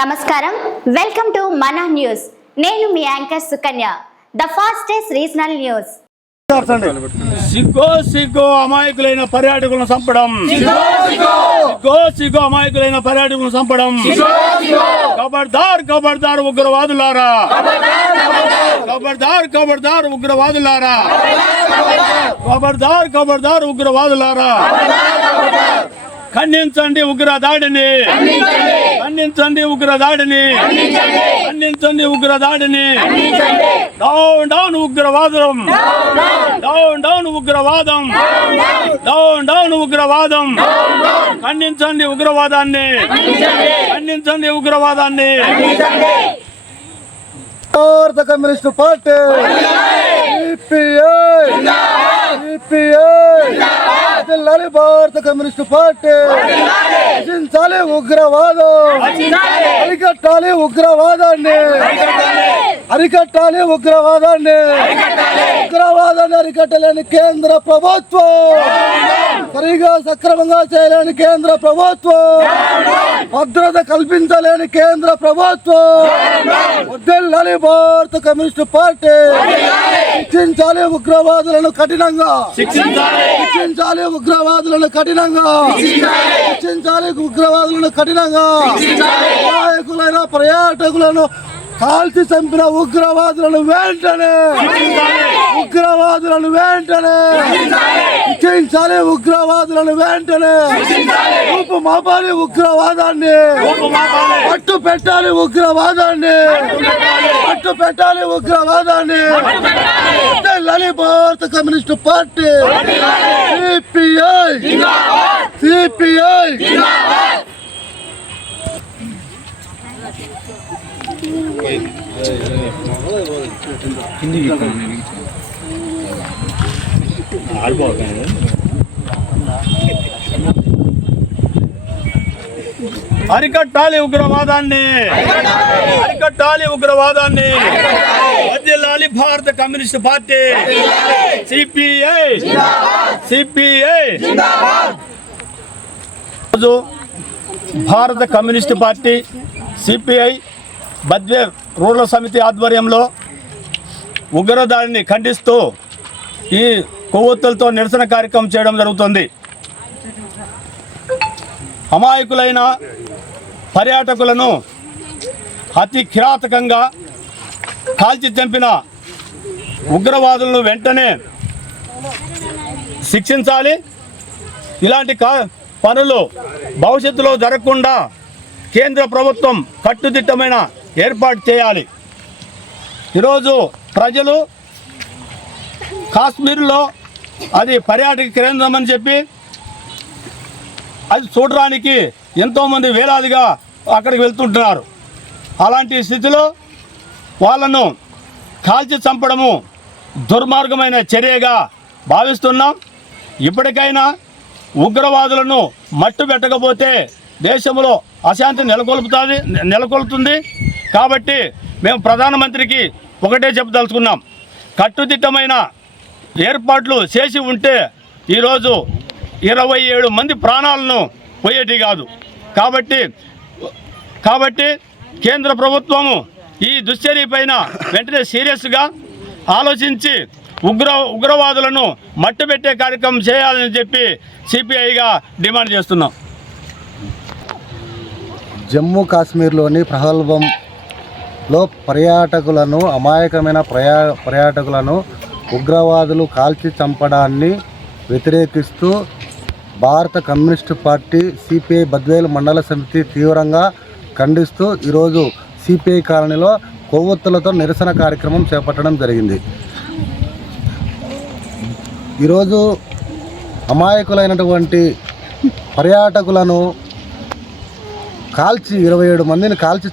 నమస్కారం. Welcome to మన news. నేను మీ anchor Sukanya. The fastest regional news. సిగ్గో సిగ్గో అమాయకులైన పర్యాటకులను చంపడం. సిగ్గో సిగ్గో. అమాయకులైన పర్యాటకులను చంపడం. కబర్దార్ కబర్దార్ ఉగ్రవాదులారా. కబర్దార్ కబర్దార్ ఉగ్రవాదులారా. కబర్దార్ కబర్దార్ ఉగ్రవాదులారా. ఖండించండి ఉగ్ర దాడిని ఖండించండి ఉగ్ర దాడిని ఖండించండి ఉగ్ర దాడిని డౌన్ డౌన్ ఉగ్రవాదం. డౌన్ డౌన్ ఉగ్రవాదం. డౌన్ డౌన్ ఉగ్రవాదం. ఖండించండి ఉగ్రవాదాన్ని. ఖండించండి. ఉగ్రవాదాన్ని. భారత కమ్యూనిస్ట్ పార్టీ. సిపిఐ జిల్లాని భారత కమ్యూనిస్ట్ పార్టీ. రచించాలి ఉగ్రవాదం. అరికట్టాలి ఉగ్రవాదాన్ని. అరికట్టాలి ఉగ్రవాదాన్ని. ఉగ్రవాదాన్ని అరికట్టలేని కేంద్ర ప్రభుత్వం. సరిగా సక్రమంగా చేయలేని కేంద్ర ప్రభుత్వం. భద్రత కల్పించలేని కేంద్ర ప్రభుత్వం. వద్దెల్లాలి భారత కమ్యూనిస్ట్ పార్టీ. శిక్షించాలి ఉగ్రవాదులను కఠినంగా. శిక్షించాలి. ఉగ్రవాదులను కఠినంగా. శిక్షించాలి. ఉగ్రవాదులను కఠినంగా. నాయకులైన పర్యాటకులను కాల్చి చంపిన ఉగ్రవాదులను వెంటనే. ఉగ్రవాదులను వెంటనే. శిక్షించాలి. ఉగ్రవాదులను వెంటనే. రూపు మాపాలి ఉగ్రవాదాన్ని. పట్టు పెట్టాలి ఉగ్రవాదాన్ని. పట్టు పెట్టాలి ఉగ్రవాదాన్ని. తెల్లని భారత కమ్యూనిస్ట్ పార్టీ సిపిఐ సిపిఐ అరికట్టాలి ఉగ్రవాదాన్ని అరికట్టాలి ఉగ్రవాదాన్ని వదిలాలి భారత కమ్యూనిస్ట్ పార్టీ. సిపిఐ. సిపిఐ. రోజు భారత communist party CPI Badvel rural సమితి ఆధ్వర్యంలో ఉగ్రదాడిని ఖండిస్తూ ఈ కొవ్వొత్తులతో నిరసన కార్యక్రమం చేయడం జరుగుతుంది. అమాయకులైన పర్యాటకులను అతి కిరాతకంగా కాల్చి చంపిన ఉగ్రవాదులను వెంటనే శిక్షించాలి. ఇలాంటి కా పనులు భవిష్యత్తులో జరగకుండా కేంద్ర ప్రభుత్వం కట్టుదిట్టమైన ఏర్పాటు చేయాలి. ఈరోజు ప్రజలు కాశ్మీర్లో అది పర్యాటక కేంద్రం అని చెప్పి అది చూడడానికి ఎంతోమంది వేలాదిగా అక్కడికి వెళ్తుంటున్నారు. అలాంటి స్థితిలో వాళ్ళను కాల్చి చంపడము దుర్మార్గమైన చర్యగా భావిస్తున్నాం. ఇప్పటికైనా ఉగ్రవాదులను మట్టు పెట్టకపోతే దేశంలో అశాంతి నెలకొల్పుతుంది నెలకొల్పుతుంది. కాబట్టి మేము ప్రధానమంత్రికి ఒకటే చెప్పదలుచుకున్నాం. కట్టుదిట్టమైన ఏర్పాట్లు చేసి ఉంటే ఈరోజు ఇరవై ఏడు మంది ప్రాణాలను పోయేటి కాదు. కాబట్టి కాబట్టి కేంద్ర ప్రభుత్వము ఈ దుశ్చర్య పైన వెంటనే సీరియస్గా ఆలోచించి ఉగ్ర ఉగ్రవాదులను మట్టుబెట్టే కార్యక్రమం చేయాలని చెప్పి సిపిఐగా డిమాండ్ చేస్తున్నాం. జమ్మూ కాశ్మీర్లోని ప్రహల్భంలో పర్యాటకులను అమాయకమైన ప్రయా పర్యాటకులను ఉగ్రవాదులు కాల్చి చంపడాన్ని వ్యతిరేకిస్తూ భారత కమ్యూనిస్టు పార్టీ సిపిఐ బద్వేలు మండల సమితి తీవ్రంగా ఖండిస్తూ ఈరోజు సిపిఐ కాలనీలో కొవ్వొత్తులతో నిరసన కార్యక్రమం చేపట్టడం జరిగింది. ఈరోజు అమాయకులైనటువంటి పర్యాటకులను కాల్చి ఇరవై ఏడు మందిని కాల్చి